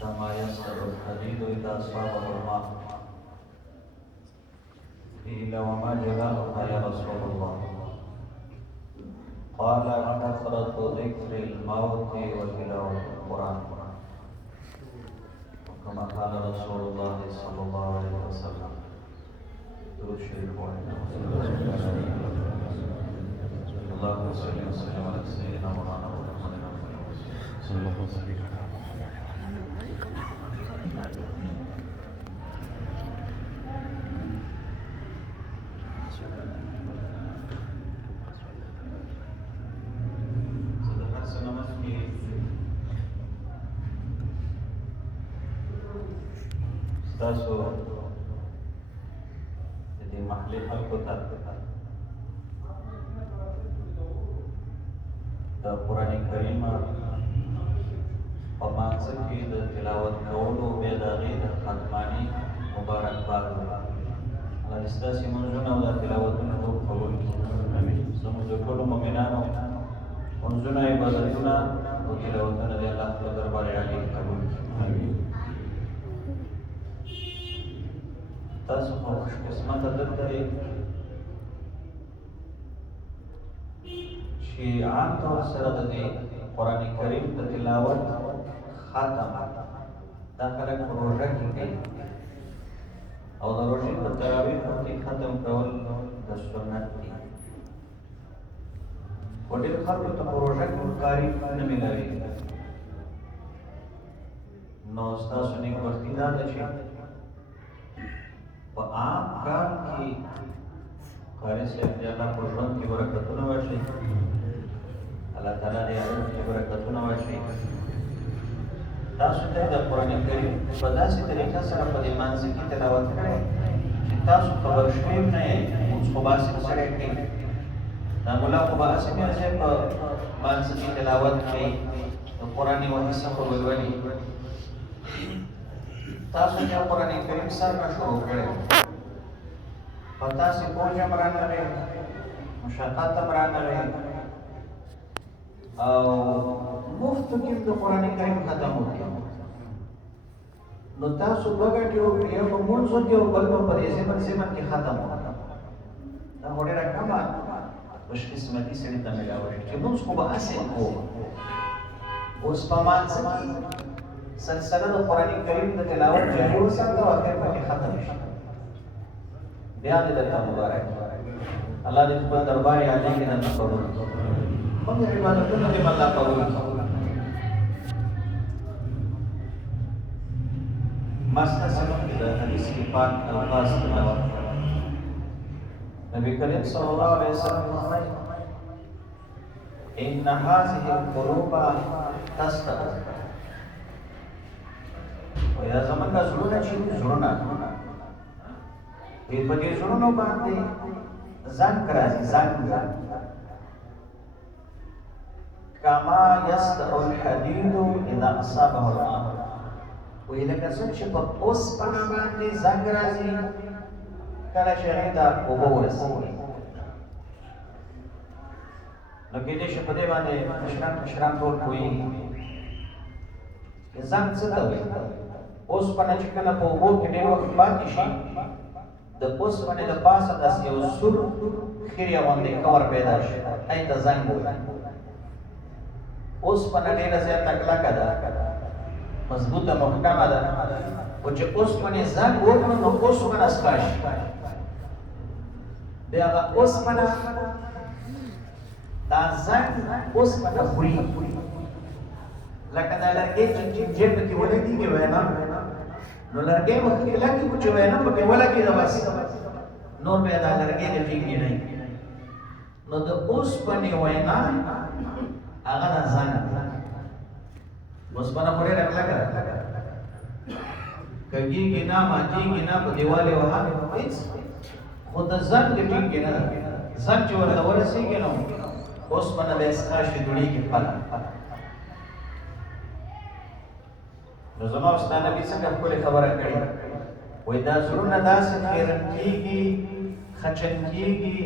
كما يصطاد الحديد إذا أصابه الماء قيل وما جلاؤها يا رسول الله؟ قال كثرة ذكر الموت وتلاوة القرآن كما قال رسول الله صلى الله عليه وسلم. درود شريف اللهم صل وسلم على سيدنا مولانا محمد صلى الله عليه وسلم. تاسو د دې محلي خلکو ته د قرآن کریم په مانځ کې د تلاوت کولو بیا د هغې د ختماني مبارکباد الله دې ستاسې منځونه او د تلاوتونه ټول قبول کړي. زموږ د ټولو مؤمنانو منځونه عبادتونه او تلاوتونه د الله په دربار عالي قبول کړي. تاسو خو خوش قسمته دلته یې چې عام طور سره د دې قرآن کریم د تلاوت ختم دا خلک په روژه کې کوي او د روژې په تراویحو کې ختم کول د سنت دي. خو ډېر خلکو ته په روژه کې ښکاري نه میلاوي. نو ستاسو نیکبختي دا ده چې په عام کار کې قاری صاحب دې الله په ژوند کې برکتونه واچوي، الله تعالی دې علم کې برکتونه واچوي. تاسو ته د قرآن کریم په داسې طریقه سره په دې مانځ کې تلاوت کړئ چې تاسو خبر شوي نه یې. اوس خو باسم سړی کوي، دا ملا خو باسم یې چې په مانځ کې تلاوت کوي د قرآن یوه حصه خو ولولي. تاسو چې قرآن کریم سر نه شروع کړئ په تاسې بوج هم رانغی، مشقت هم رانغی او مفتو کې د قرآن کریم ختم وکړي. نو تاسو دوه ګټې وکړئ، یو په مونځو کې او بل په دې زمن کې ختم وکړه. دا خو ډېره کمه خوشقسمتي سړي ته میلاوه شي چې مونځ خو به هسې کوو. اوس په مانځ کې سلسله د قرآن کریم د تلاوت جاري وساته او اخر پکې ختم شي. بیا دې درته مبارک الله دې خپل دربار عالی کې درته قبول کړي. موږ عبادتونه دې الله قبول کړي. مسله سمون کې د حدیث کې پاک الفاظ تلاوت نبی کریم صلی الله علیه وسلم فرمایي ان هذه القلوب تستغفر یا زمونږ زړونه چې زړونه په دې زړونو باندې زنګ راځي، زنګ کما یسطع الحدید اذا اصابه الماء. وایي لکه څنګه چې په اوسپنه باندې زنګ راځي کله چې هغې ته اوبه ورسېږي. نو کېدای شي په دې باندې مشران ټول پوهېږي زنګ څه ته وایي. اوسپنه چې کله په اوبو کې ډېر وخت پاتې شي د اوسپنې د پاسه داسې یو سور خیرې غوندې کور پیدا شي، هغې ته زنګ وایي. اوسپنه ډېره زیاته کلکه ده، مضبوطه محکمه ده، خو چې اوسپنې زنګ وکړو نو اوسپنه سپا شي. د هغه اوسپنه دا زنګ اوسپنه خوري لکه دا لرګی چې جیب کې ولګېږي وینا، نو لرګی به ښه کلکې کړو چې وینا پکې ولګېده بس نور بیا دا لرګی د ټینګې نه وي. نو د اوسپنې وینا هغه دا زنګ اوسپنه خو ډېره کلکه ده، کږېږي نه، ماتېږي نه، په دیوال یې وهل هېڅ، خو د زنګ ټینګې نه ده. زنګ چې ورته ورسېږي نو اوسپنه بیا څخه شي جوړېږي خپله. نو زما ستا نبي څنګه ښکلې خبره کړې، وایي دا زړونه داسې خیرن کېږي، خچن کېږي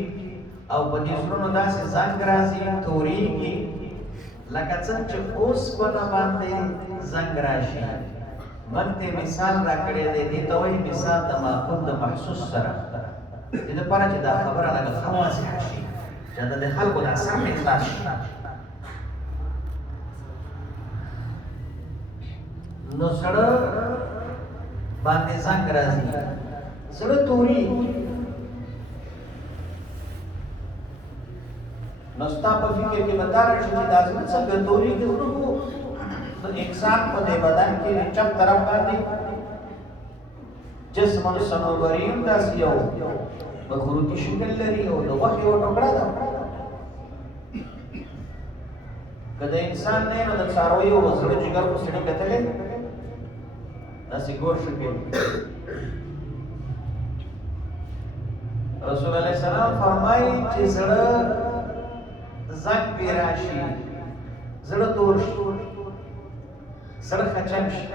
او په دې زړونو داسې زنګ راځي، تورېږي لکه څنګه چې اوسپنه باندې زنګ راشي. من ته مثال را کړی دی دې ته وایي مثال د ماخوذ د محسوس سره دې دپاره چې دا خبره لږ ښه واضحه شي چې د خلکو دا سم اخلاص شي نو سړه باندې زنګ راځي سړه توري نو ستا په فکر کې به دا راشي چې دا زړه څنګه توري کې زړه तो इंसान को दे बदन की चप तरफ बांधी जिस्म सनोबरीन दासियो बखुरुती शक्ल लरी हो तो वही वो टुकड़ा था कदे इंसान ने मतलब सारोई वो वजरे जिगर को सिड़ी कतले दासी गोर शक्ल रसूल अलैहि सलाम फरमाई कि जड़ा जंग पेराशी जड़ा तोर्श سړک چم شي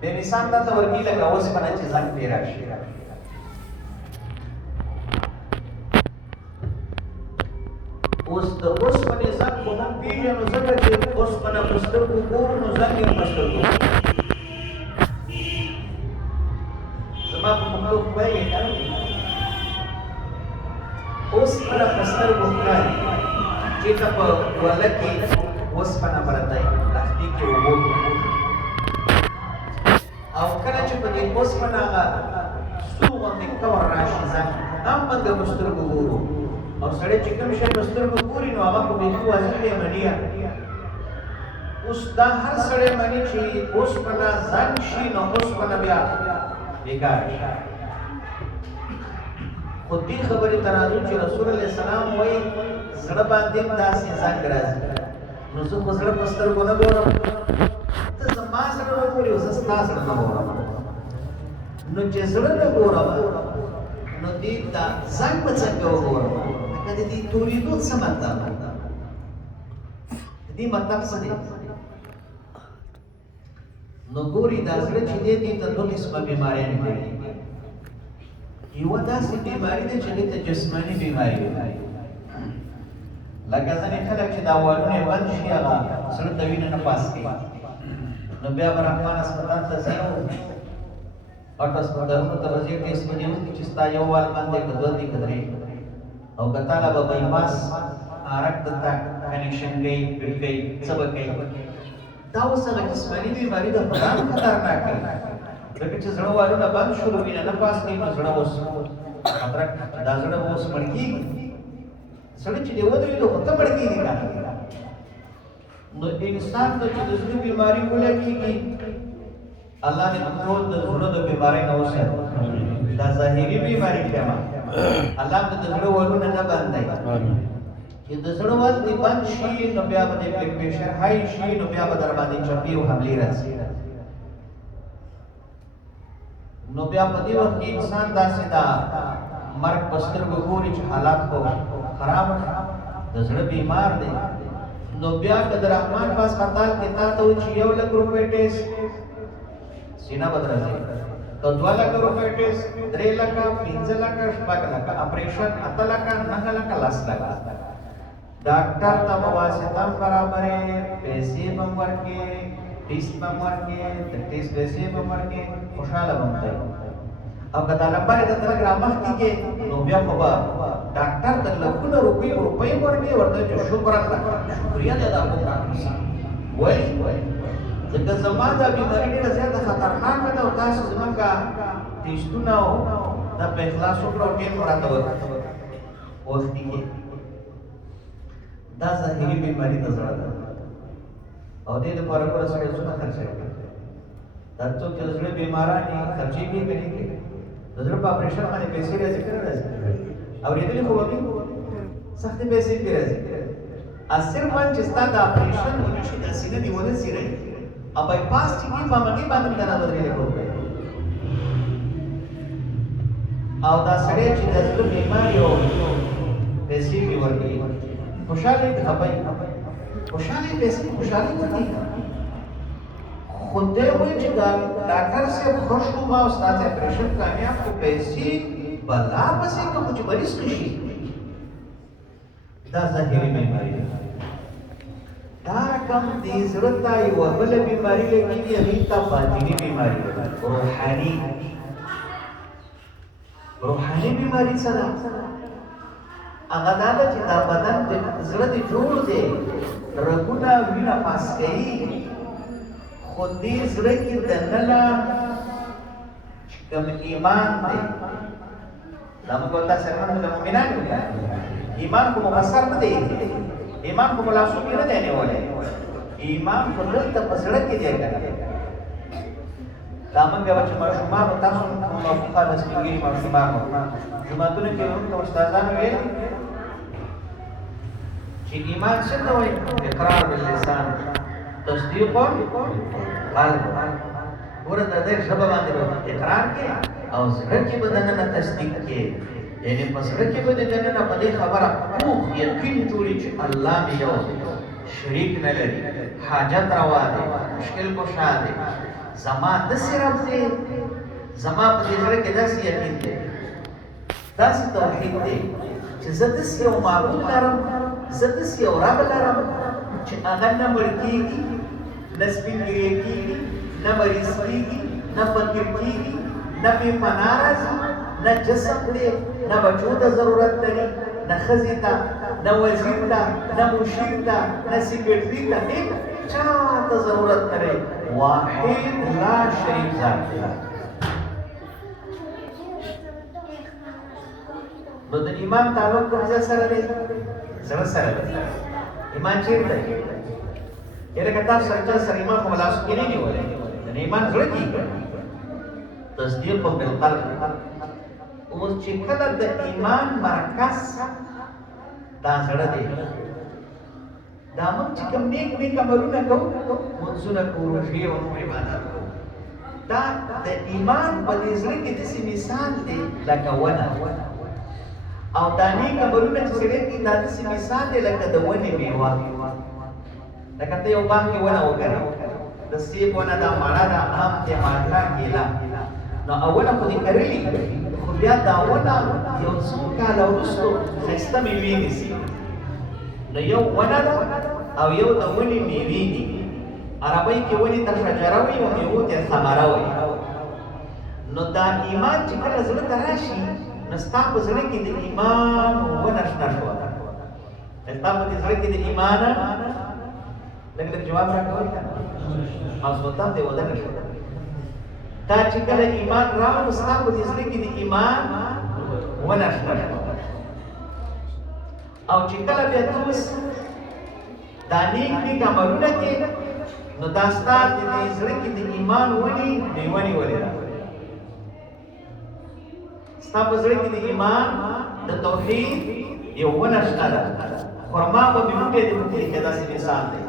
به مثال ته ورګي لکه اوس باندې چې ځان پیرا شي اوس د اوس باندې ځان په نوم پیژنو ځکه چې اوس باندې مستر کو کور نو ځان یې مستر کو زما په مخلوق وایي اوس باندې مستر کو کاری چې ته په ولکه اوس باندې برتای کې وګو او کله چې په دې اوس مناغه سوغه د کور راشي ځان هم بند مستر ګورو او سړی چې کوم شي مستر ګوري نو هغه په دې واضح دی منیا اوس دا هر سړی باندې چې اوس منا ځان شي نو اوس منا بیا بیکار شي خو دې خبرې ترازو چې رسول الله سلام وایي زړه باندې داسې ځان راځي نو زه خو زړه پستر کو نه ګورم ته زما سره وګورې او زه ستا سره نه ګورم نو چې زړه نه ګورم نو دې دا ځان په څنګه وګورم لکه دې تورېدو څه مطلب دې مطلب څه دی نو ګوري دا زړه چې دې ته دوه قسمه بیماریان دي یو داسې بیماری ده چې ته جسماني بیماری ده لکه ځنې خلک چې دا والونه بند شي هغه زړه ته وینه نه پاس کوي نو بیا به رحمان هسپتال ته ځي او هسپتالونو ته به ځي ټېسټ به دې وکړي چې ستا یو وال بند دی که دوه دي که درې او که تاله به بایپاس رګ دلته کنیکشن کوي فټ کوي څه به کوي دا اوس هغه جسماني بیماري ده خو دا هم خطرناک دی ځکه چې زړه والونه بند شول وینه نه پاس کوي نو زړه اوس خطرناک دا زړه به اوس مړ کېږي سړی چې دی ودرېدو خو ته مړ کېږي که نو انسان ته چې د زړه بیماري ولګېږي الله دې موږ ټول د زړه د بیمارۍ نه وساتي دا ظاهري بیماري ښیمه الله دې د زړه والونه نه بندوي چې د زړه وال دې بند شي نو بیا به دې بلډ پریشر های شي نو بیا به در باندې چپي او حملې راځي نو بیا په دې وخت کې انسان داسې دا مرګ په سترګو ګوري چې حالات خو خراب د زړه بیمار دی نو بیا که د رحمان په هسپتال کې تا ته وایي چې 1 لک روپۍ ټیسټ سینه به درځي که 2 لک روپۍ ټیسټ 3 لکه 5 لکه 6 لکه اپریشن 8 لکه 9 لکه 10 لکه ډاکټر ته واسطه برابرې پیسې به ورکړي ټیسټ به ورکړي د ټیسټ پیسې به ورکړي خوشحاله به او که دا لپاره د تلګ را مخکې کې نو بیا خو به ډاکټر ته لکونه روپۍ ورکړي ورته چې شکرا شکریه دې ادا کوم ډاکټر صاحب ولې ځکه زما دا بیماري ډېره زیاته خطرناکه ده او تاسو زموږ ټیسټونه او دا په اخلاص وکړو ټیم راته وختي کې دا ظاهري بیماري د زړه ده او دې لپاره پر سړی څونه خرچه کوي دا څوک چې زړه بیماران دي خرچې به کوي د زړه په اپریشن باندې پیسې راځي کنه راځي او دې خو وایي سخت پیسې کې راځي اثر باندې چې ستاسو د اپریشن ونشي د سینې نیول سیره او بایپاس چې په باندې باندې نه بدلې کوي او دا سړی چې د زړه بیماری او پیسې کې ورګي خوشاله دي خپای خوشاله پیسې خوشاله دي خود دې وایي چې دا ډاکټر سے خوش هو او ستاسو اپریشن کامیاب کو پیسې بلا پسې کوم چې مریض شي دا ظاهري بیماری ده دا کم دې زړه ته یوه بله بیماري لګېږي هغې ته باطني بیماري روحاني بیماري څه ده؟ هغه دا ده چې دا بدن زړه دې جوړ دی رګونه وینه پاس کوي خو دې زړه کې دننه کوم ایمان دی دا موږ ورته سرمن د مؤمنانو ایمان کو مفسر نه دی ایمان کو ملاسو کې نه دی نیولې ایمان په دلته په زړه کې دی دا موږ چې ماشومان تاسو موافقه د سپینګي ماشومان جمعتونه کې هم استادان ویل چې ایمان څه ته وایي اقرار باللسان تصدیق قلب ورته د ژبه باندې اقرار کې او زړه کې بدننه تصدیق کې یعنی په زړه کې بدننه په دې خبره پوخ یقین جوړي چې الله مې یو شریک نه لري حاجت روا دی مشکل کشا دی زما داسې رب دی زما په دې زړه کې داسې یقین دی داسې توحید دی چې زه داسې یو معبود لرم زه داسې یو رب لرم چې هغه نه مړ کېږي نه سپین ګیری کېږي نه مریض کېږي نه فقیر کېږي نه بې پناه راځي نه جسم دی نه بچو ته ضرورت لري نه ښځې ته نه وزیر ته نه مشیر ته نه سیکرټري ته هېڅ چا ته ضرورت لري واحد لا شریک ذات دی نو د ایمان تعلق کوم ځای سره دی زړه سره دی ایمان چیرته دی یره که تاسو سره ایمان کوم لاس کې نه نیولې د ایمان زړه کې تصدیق بالقلب اوس چې کله د ایمان مرکز دا زړه دی دا موږ چې کوم نیک عملونه کوو منځونه کوو روژې او نور عبادات کوو دا د ایمان په دې زړه کې داسې مثال دی لکه ونه او دا نیک عملونه چې سړی کوي دا داسې مثال دی لکه د ونې میوه لکه ته یو باغ کې ونه وکرې د سیب ونه ده مڼه ده ام دی مالټه کیله نو اوله خو دې کرلي خو بیا دا ونه یو څو کاله وروستو ښایسته میوې نیسي نو یو ونه ده او یو د ونې میوې دي عربۍ کې ونې ته شجره وایي او میوو ته ثمره وایي نو دا ایمان چې کله زړه ته راشي نو ستا په زړه کې د ایمان ونه شنه شوه ستا په دې زړه کې د ایمان لږ جواب راکوئ که نه مضبوطان دی ودانه شو دا چې کله ایمان راغلو ستا په دې زړه کې د ایمان ونه شنه شوه او چې کله بیا ته اوس دا نیک عملونه کې نو دا ستا د دې زړه کې د ایمان ونې میوه نیولې ده ستا په زړه کې د ایمان د توحید یو ونه شنه ده خرما به مې بوټی د بوټي کې داسې مثال دی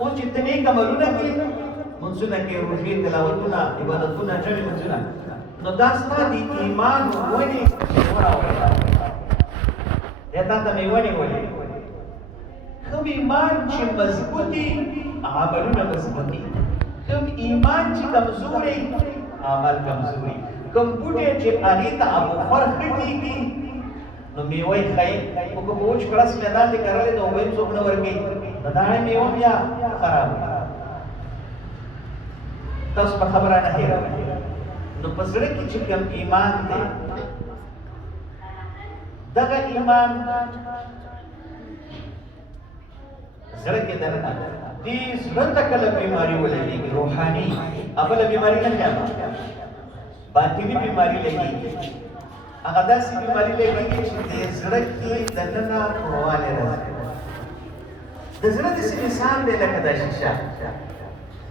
اوس چې ته نیک عملونه کې منځونه کې روژې تلاوتونه عبادتونه جمع منځونه نو دا ستا د ایمان ونې وراوړه یا تا ته میوه نیولې کوم ایمان چې مضبوطي عملونه مضبوطي کوم ایمان چې کمزوري عمل کمزوري کوم بوټی چې هغې ته ابوخور خټېږي نو میوه یې ښایي خو که په وچ کړس میدان دې کرلې نو اوبه یې څوک نه ورکوي د داڼې میوه بیا خراب تاسو په خبره نه هېروئ نو په زړه کې چې کوم ایمان دی دغه ایمان زړه کې دننه دې زړه ته کله بیماري ولګېږي روحاني بله بیماري نه ښیاله باطني بیماري لګېږي هغه داسې بیماري لګېږي چې د زړه کې دننه توروالی راځي د زړه داسې مثال دی لکه دا شیشه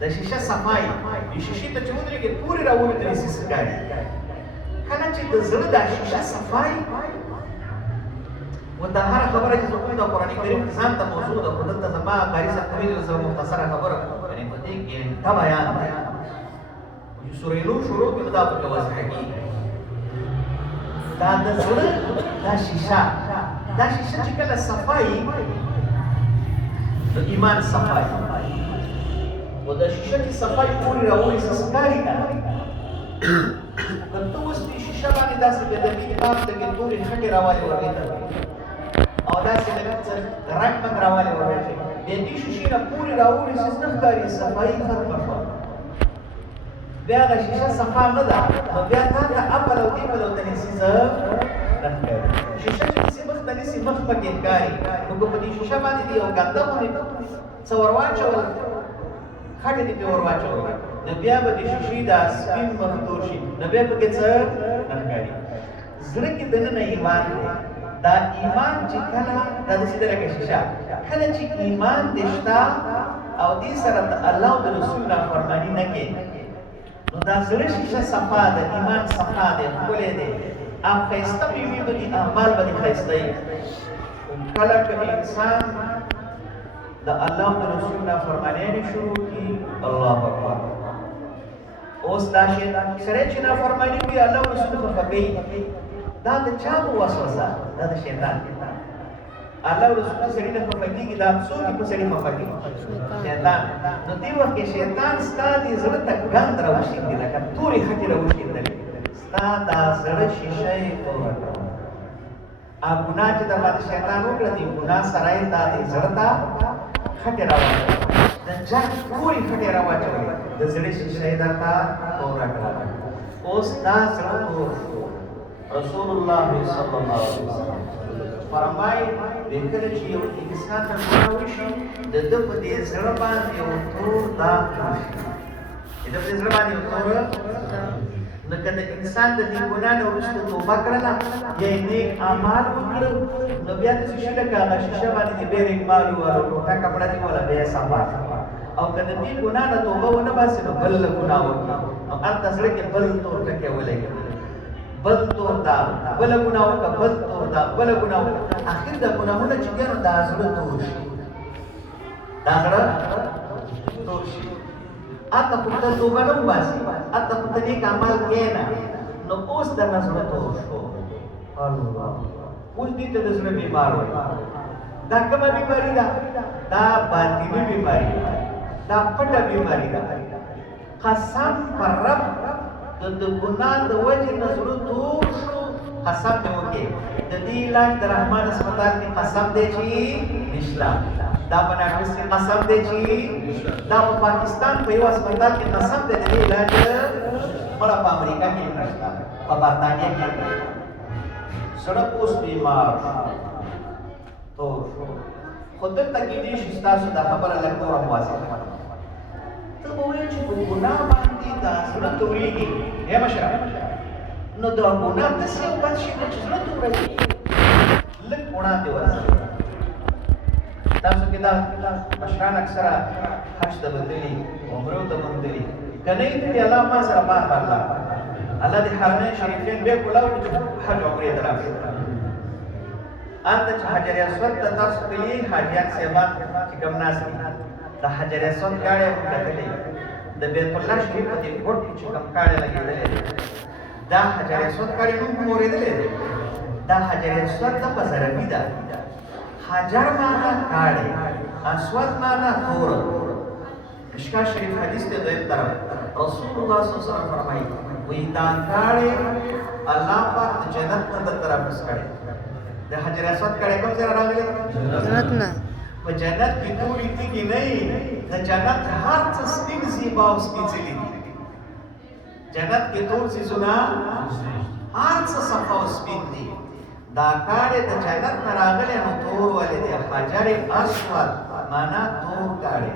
د شیشه صفایي د شیشې ته چې ودرېږي تورې راولوېدلې سي ښکاري کله چې د زړه دا شیشه صفایي و دا هره خبره چې زموږ د قرآن کریم کې ځان ته موضوع ده خو دلته زما قاري صاحب ته ویلي زه مختصره خبره یعنې په دې کې ښه بیان دی چې سورې نور شروع کې نو دا پکې واضح کېږي دا د زړه دا شیشه چې کله صفایي د ایمان صفایي و د شیشه چې صفایي پورې راوړي څه ښکاري که نه که ته اوس دې شیشه باندې داسې بېدبي پاک ته کې تورې خټې راوالې ورغې ته او داسې لږ څه رنګ منګ راوالی ورېږي بیا دې شیشې نه پورې راوړي چې نه ښکاري صفایي ختمه شوه بیا هغه شیشه صفا نه ده نو بیا تا ته اپل او دیپل او ته نیسي څه نه ښکاري شیشه چې نیسي مخ ته نیسي مخ پکې ښکاري نو که په دې شیشه باندې دې یو ګنده غوندې څه ور واچول خټې دې پرې ور واچول نو بیا به د شیشې دا سپین مخ تور شي نو بیا پکې څه نه ښکاري زړه کې دننه ایمان دی دا ایمان چې کله دا داسې ده لکه شیشه کله چې ایمان دې شته او دې سره د الله او د رسول نافرماني نه کوې نو دا زړه شیشه صفا ده ایمان صفا دی ښکلی دی او ښایسته مېوې به دي اعمال به دې ښایسته وي کله که انسان د الله او د رسول نافرمانیانې شروع کړي الله اکبر اوس دا سړی چې نافرماني کوي الله او رسول خفه کوي دا د چا په وسوسه دا د شیطان الله او رسول سړي نه خفه کېږي دا څوک په سړي خفه کېږي شیطان نو دې وخت کې شیطان ستا دې زړه ته ګند راوشیندي لکه تورې خټې راوشیندلې ستا دا زړه شیشه یې توره کړه او ګناه چې در باندې شیطان وکړه دې ګناه سره یې دا دې زړه ته خټې راواچوي د جنګ تورې خټې راواچوي د زړه شیشه یې درته توره کړه اوس دا زړه تور شو رسول الله صلی الله علیه وسلم فرمایي د کله چې یو انسان ته ګناه وشي د ده په دې زړه باندې یو تور داغ راشي د ده په دې زړه باندې یو تور نو که د انسان د دې ګناه نه وروسته توبه کړله یا یې نیک اعمال وکړل نو بیا داسې شي لکه هغه شیشه باندې د بېرې اقبال ووهلو ټوټه کپړه دې وله بیا یې صفا او که د دې ګناه نه توبه ونه باسي نو بل ګناه وکړي نو هلته زړه کې بل تور ټکی ولګي بل تور دا بل ګناه وکړه بل تور دا بل ګناه وکړه اخر دا ګناهونه چې بیا نو دا زړه تور شي دا زړه تور شي هلته خو ته توبه نه وباسي هلته خو ته نیک عمل کښېنه نو اوس درنه زړه تور شو الله اوس دې ته د زړه بیمار وایي دا کومه بیماري ده دا باطني بیماري ده دا پټه بیماري ده قسم پر رب د ګناه د وجې نه زړه تور شو قسم دې وکړې د دې علاج د رحمان هسپتال کې قسم دی چې نشته دا په ناټوس کې قسم دی چې دا په پاکستان په یو هسپتال کې قسم دی د دې علاج بله په امریکا کې نشته په برطانیه کې زړه اوس بیمار تور شو خو دلته کېدای شي ستاسو دا خبره لږ نوره واضحه ته به وایې چې په ګناه باندې دا زړه تورېږي ای مشره نو دا ګناه داسې یو بد شي دی چې زړه توروي لږ وړاندې ورځي تاسو کې دا مشران اکثره حج ته بتلي عمرو ته بتلي که نه یې تلي الله ما سره بار بار لاړ الله دې حرمین شریفین بیا کولاو چې حج عمرې ته لاړ شو هلته چې حجر اسود ته تاسو تلي حاجیان صاحبان چې کوم ناست دي د حجر اسود کاڼی مو کتلی د بیت الله شریف په دې ګوټ کې چې کوم کاڼی لګېدلی دی دا حجر اسود کاڼی نوم هم اورېدلی دی دا حجر اسود ته په عربي ده حجر معنا کاڼی اسود معنا تور مشکا شریف حدیث دی دویم طرف رسول الله صلی الله علیه وسلم فرمایي وایي دا کاڼی الله پاک د جنت نه درته راپس کړی د حجر اسود کاڼی کوم ځای راغلی جنت نه په جنت کې تورې تیږې نه وي د جنت هر څه سپین زیبا او سپېڅلي دي جنت کې تور څیزونه هر څه صفا او سپین دي دا کاڼی د جنت نه راغلی نو تور ولې دی حجر اسود معنا تور کاڼی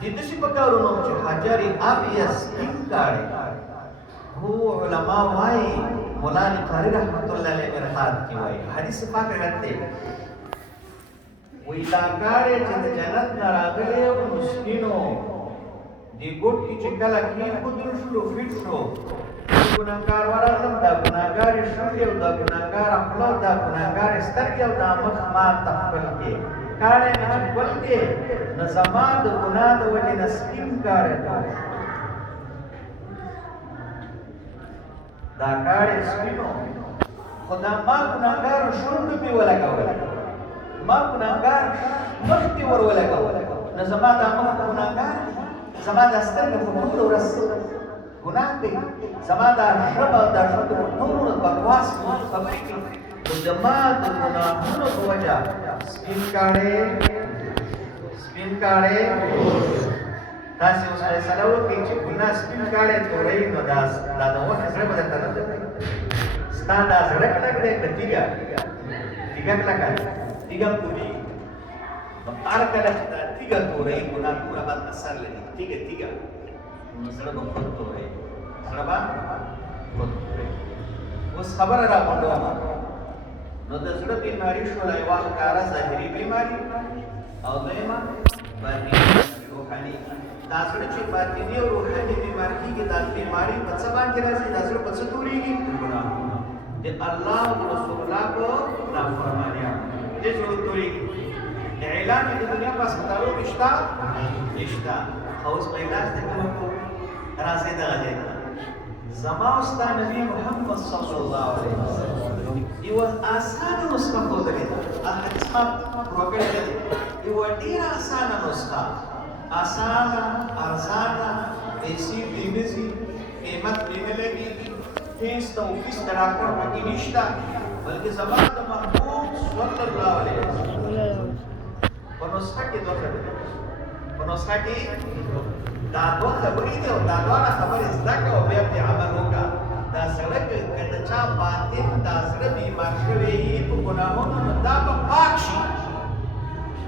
دې داسې پکارو نوم چې حجر ابیض سپین کاڼی هو علما وایي مولا علی قاري رحمت الله علیه مرحات کې وایي حدیث پاک روایت دی وی دا کاڼی چې د جنت نه راغلی و نو سپینو دې ګوټ کې چې کله کېښودل شو فټ شو ګناهګار ورغلم دا ګناهګار یې شونډې او دا ګناهګاره خوله او دا ګناهګارې سترګې او دا مخ ما ته ښکل کې کاڼی مې چې ښکل کې نو زما د ګناه د وجې نه سپین کاڼی تور شو دا کاڼی سپینو خو دا ما ګناهګارو شونډو مې ولګولې ما ګناهګار مخ دې ور ولګول نو زما دا مخ ګناهګار زما دا سترګې خو ټوله ورځ ګناه کوي زما دا ژبه دا ټوله بکواس خبرې کوي د जमा د ګناهونو په وجه سپین کاړې تاسې اوس فیصله وکړئ چې ګناه سپین کاړې تورې نو دا د وخت زړه به درته نه درکوي ستا دا زړه کلک دی که تیږه کلکه تیږه تورېږي نو هر کله چې دا تیږه تورې ګناه پوره بد اثر لري تیږه نو زړه به خود تورې اوس خبره راغونډوم نو د زړه بیماري شوله یوه ښکاره ظاهري بیماري او دویمه باطني روحاني دا زړه چې باطني او روحاني بیماري کېږي دا بیماري په څه باندې راځي دا زړه په څه تورېږي ګناهونه د الله او رسول الله په نافرمانیه دې زړه تورېږي د علاج د دنیا په هسپتالو کې شته او اوس په علاج ته کوم راځي دغه ځای زما او ستا نبی محمد صلی الله علیه وسلم یوه اسانه نسخه ښودلې ده احادیث ما پوره کړې ده یوه ډېره اسانه نسخه اسانه ارزانه پیسې پرې نه ځي قیمت پرې نه لګېږي فیس ته وفیس د ډاکټر پکې نشته بلکې زما د محبوب صلی الله علیه وسلم په نسخه کې دوه خبرې دا دوه خبرې دي او دا دواړه خبرې زده کړه او بیا پرې عمل وکړه دا زړه که د چا باطن دا زړه بیمار شوی وي په ګناهونو نو دا به پاک شي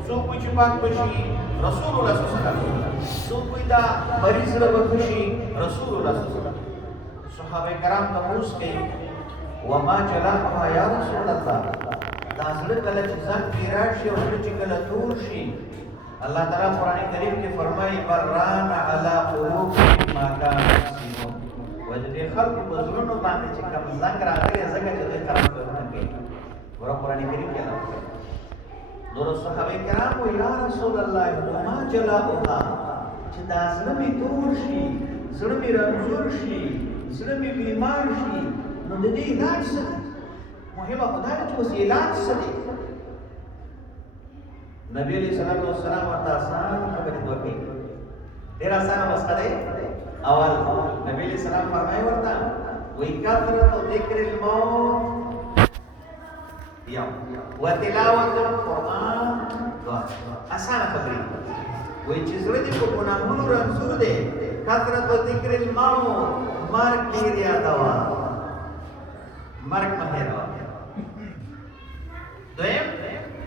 څوک وایي چې پاک به شي رسول الله صلی الله علیه وسلم څوک وایي دا مریض زړه به ښه شي رسول الله صلی الله علیه وسلم صحابه کرام تپوس کوي وما جلاحها یا رسول الله دا زړه کله چې زنګ پرې راشي او زړه چې کله تور شي اللہ تعالیٰ قرآن کریم کے فرمائی بران علا قلوبهم ما كانوا يكسبون وجدي خلق بزرونو باندې چې کوم زنګ راغلی زګه چې دوی خراب کړو کوي ورته قرآن کریم کې الله نور صحابه کرام یا رسول الله ما جلاؤها چې دا زړه می تور شي زړه می رنځور شي زړه می بیمار شي نو د دې علاج څه مهمه خدای چې اوس علاج څه دی نبی علیہ الصلوۃ والسلام ورته آسان خبرې وکړي ډېر آسان مسله ده اول نبی علیہ السلام فرمایي ورته وی کثرت ذکر الموت یا وتلاوت القرآن آسان خبرې وی چې زړه دې په ګناهونو رنځور دی کثرت ذکر الموت مرګ ډېر یادوه مرګ مه هېروه دویم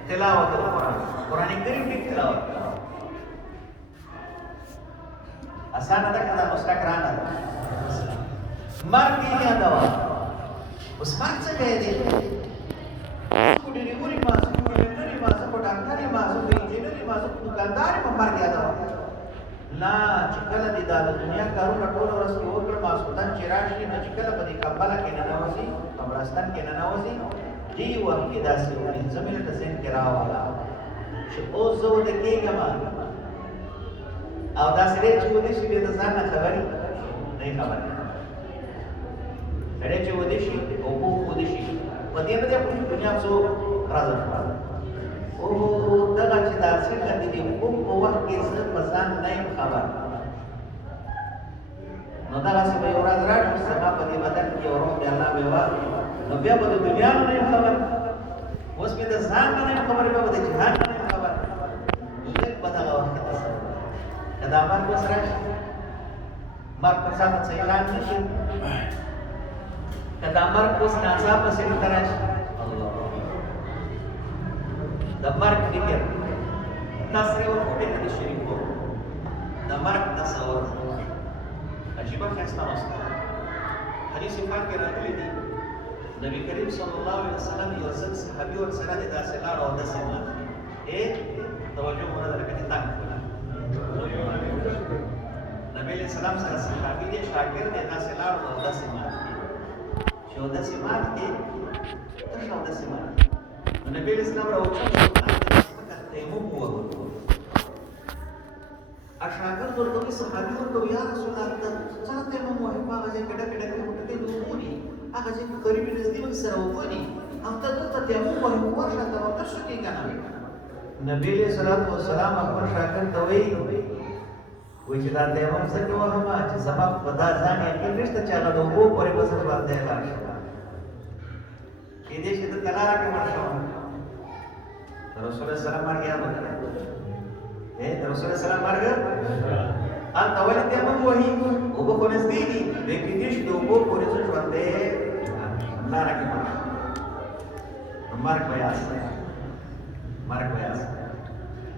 تلاوت القرآن قرآن کریم کی تلاوت آسان ده که دا نسخه ګرانه ده مرګ یې یادوه اوس مرګ څه کوي دی څوک ډېرېور یم څوک ډاکټر یم څوک ډاکټر یم څوک انجینر یم څوک دکاندار یم مرګ یادوه نه چې کله دې دا د دنیا کارونه ټوله ورځ کې وکړه ماسخوتن چې راشي نو چې کله به دې کمبله کې ننوځي قبرستان کې ننوځي دې وخت کې داسې پنځه منټه ذهن کې راوله چې اوس زه وده کېږم او داسې دی چې وده شي بیا د ځان نه خبرې نه یې خبر سړی چې وده شي او پوه وده شي په دې نه دی خو دنیا څو راځه او دغه چې دا څنګه د دې خوب په وخت کې زه په ځان نه یم خبر نو دغسې به یو ورځ راشي زما په دې بدن کې یو روح د الله مې واخلي نو بیا به د دنیا نه یم خبر اوس مې د ځان نه یم خبر بیا به د جهان نه یم خبر لږ به دغه وخت کې تصور که دا مرګ اوس راشي مرګ په چاته څه اعلان نه شي که دا مرګ اوس ناڅاپه سړي ته راشي د مرګ فکر تاسو یې ورکوټې ته د شریک وو د مرګ تصور عجیبه ښایسته نسخه ده حدیث پاک کې راغلی دي نبی کریم صلی الله علیه وسلم یو ځل صحابي ورسره د داسې لاړ او داسې مات توجه مونه ده لکه چې تنګ نبی علیه السلام سره صحابي دی شاګرد دی داسې لاړ او داسې مات چې او داسې مات کې تشه او داسې مات نبی علیه السلام راوچت تیمم ووهلو شاګرد ورته وایي صحابي ورته وایي یا رسول الله څنګه تیمم ووهې په هغه ځای کې ډکې ډکې غوټکې د اوبو دي هغه ځای کې قریب نږدې موږ سره اوبه دي او ته دلته تیمم ووهې په ورشه ته راوتر شو کې که نه نبي علیه الصلاة والسلام خپل شاګرد ته وایي چې دا تیمم څنګه ووهمه چې زما په دا ځان یقین نشته چې هغه د اوبو پورې به زه ژوندی لاړ شم کېدای شي دلته تلارا کې مرشو رسول الله مرګ یا رسول الله مرګ ان اول ته موږ وਹੀ او په نزدیکی به کې دې شته او په پوره ژوند دې لارا کې مرګ بیاس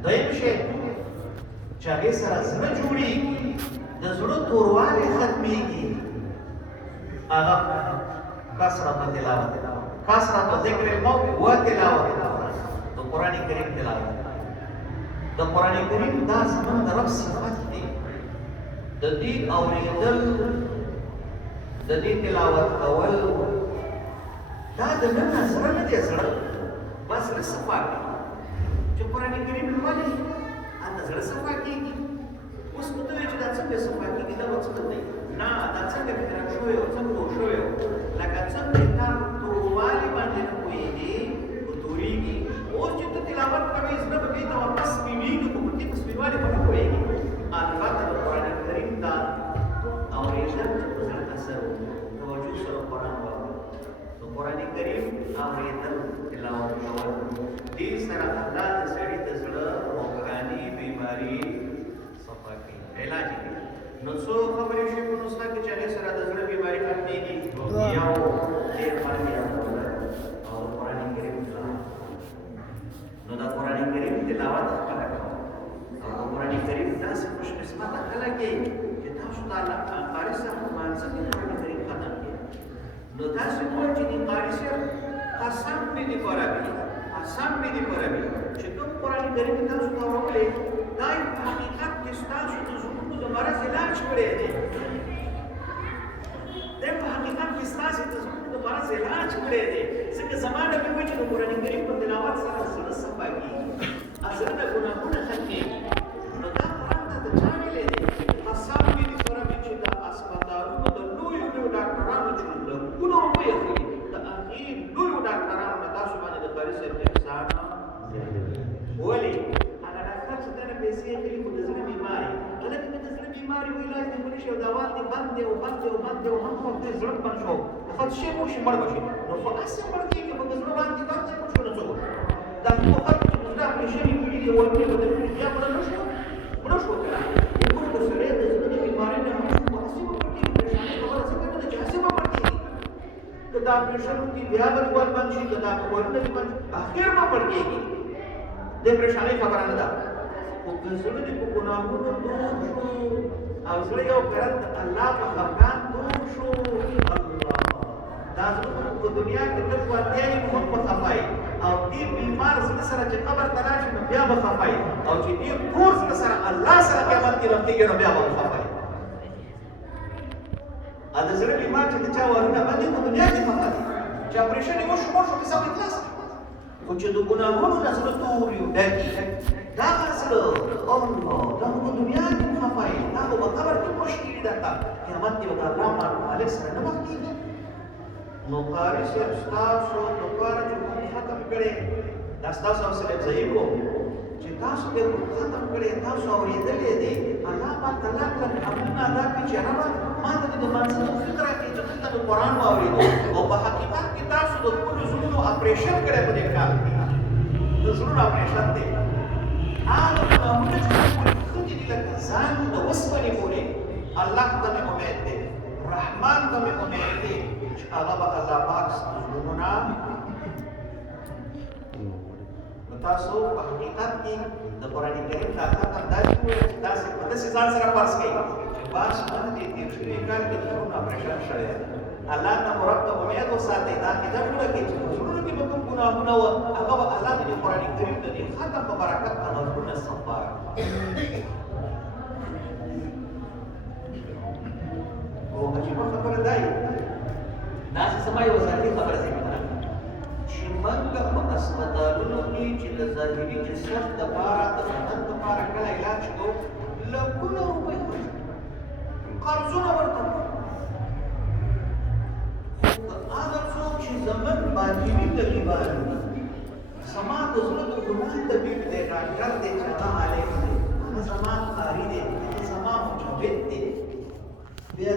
دویم شی چې هغه سره زړه جوړیږي د زړه توروالی ختمېږي هغه کثرت تلاوت کثرت ذکر الموت و تلاوت د قرآن کریم تلاوت د قرآن کریم دا زموږ د رب صفت دی د دې اورېدل د دې تلاوت کول دا د نن زړه نه دی زړه بس زړه صفا کوي چې قرآن کریم لولي هغه زړه صفا کېږي اوس نو ته چې دا څنګه صفا کېږي دا څه دی نه دا څنګه فکر شوی او څنګه شوی لکه څنګه تا توروالي باندې نه پوهېږي او تورېږي اوس چې ته تلاوت کوې زړه به دې ته واپس ویږي خو په دې تصویروالی به نه پوهېږي البته د قرآن کریم دا اورېدل چې په زړه اثر توجه سره قرآن واوري نو قرآن کریم اورېدل تلاوت کول دې سره الله د سړي د زړه روحاني بیماري صفا کوي علاج کوي نو څو خبرې شي په نسخه کې چې هغې سره د زړه بیماري ختمېږي یو ډېر مرګ او قرآن کریم تلاوت نو دا قرآن کریم تلاوت خپله کوه او د قرآن کریم داسې خوش قسمته خلک یې چې تاسو ته قاري صاحب په مانځه کې قرآن کریم ختم کړي نو داسې وایي چې د قاري صاحب قسم مې دې په ربي قسم مې دې په ربي چې کوم قرآن کریم تاسو ته راولې دا په حقیقت کې ستاسو د زړونو د مرض علاج کړی دی دا په حقیقت کې ستاسو د زړونو د مرض علاج کړی دی ځکه زما نبي وایي چې د قرآن کریم په تلاوت سره زړه صفا کېږي زړه د ګناهونه ختمېږي نو دا قرآن ته د چا ویلی دی قسم مې دې په ربي چې دا اسپتالونو د لویو ډاکټرانو چې لکونو روپۍ اخلي د هغې لویو ډاکټرانو نه تاسو باندې د قاري صاحب احسان ولې هغه ډاکټر چې دنه پیسې اخلي خو د زړه بیماري هلکه که د زړه بیماري و علاج دې ونشي او دوال دې بند دی او هم وخت دې زړه بند شو خو شی به وشي مړ به شي نو خو هسې مړ کېږي خو د زړه باندې بند دی مړ شو نو څه وکړو دا کومو خلکو چې زړه اپرېشنې کړي دي ورکړي بدل کړي بیا مړه نه شو مړه شو که نه یو د سړی د زړه د بیمارۍ نه مړ شو خو هسې به مړ کېږي پرېشانۍ خبره څنګه نه ده چې هسې به مړ کېږي که دا اپرېشن وکړي بیا به دیوال بند شي که دا ورونه دې بند شي اخر به مړ کېږي د پرېشانۍ خبره نه ده خو که زړه دې په ګناهونو دور شو او زړه یو کرت د الله په خفګان دور شو الله دا زړه په دنیا کې ته ژوندی یې نو هم به خفه یې او دې بیمار زړه سره چې قبر ته راشي نو بیا به خفه یې او چې دې کور زړه سره الله سره قیامت کې رخېږي نو بیا به خفه یې د زړه بیمار چې د چا وارونه باندې په دنیا کې خفه دي چې اپرېشن یې وشو مړ شو کیسه به خلاصه خو چې د ګناهونو نه زړه تور یو ډکي دغه زړه الله دا خو په دنیا کې خفه یې دا خو په قبر کې مړ کېږي درته قیامت کې به د الله مالک سره نه مخ کېږي نو قاري صاحب ستاسو لپاره چې کوم ختم کړی دا ستاسو حوصله افزایي کوم چې تاسو دې ختم کړی تاسو اورېدلی دی الله پاک تعالی کله حقونه ادا کړي چې ربه ما ته دې د مانځه توفیق راکړي چې دلته مې قرآن واورېدو او په حقیقت کې تاسو د خپلو زړونو اپرېشن کړی په دې کال کې د زړونو اپرېشن دی هغه ګناهونه چې موږ ښه دي لکه ځان د اوسپنې پورې الله ته مې امید دی رحمان ته مې امید دی چې هغه به الله پاک زړونو نه نو تاسو په حقیقت کې د قرآن کریم دا ختم داسې وویل چې تاسې په داسې ځان سره فرض کړئ چې باز باندې تېر شوي کال کې د زړونو اپرېشن شوی دی الله ته مرتب امید وساتئ دا عقیده جوړه کړئ چې په زړونو کې به کوم ګناهونه وه هغه به الله د قرآن کریم د دې ختم په برکت هغه زړونه صفا او عجیبه خبره دا یې داسې زما یوه ذاتي خبره ذکر کړه چې موږ په اسپتالونو کې چې د ظاهري جسد دپاره د بدن دپاره کله علاج کوو لکونه روپۍ خرڅ قرضونه ورته هغه څوک چې زموږ باطني طبیبان دي زما د زړه د ګناه طبیب دی ډاکټر دی چې هغه عالم دی هغه زما قاري دی هغه زما مجوید دی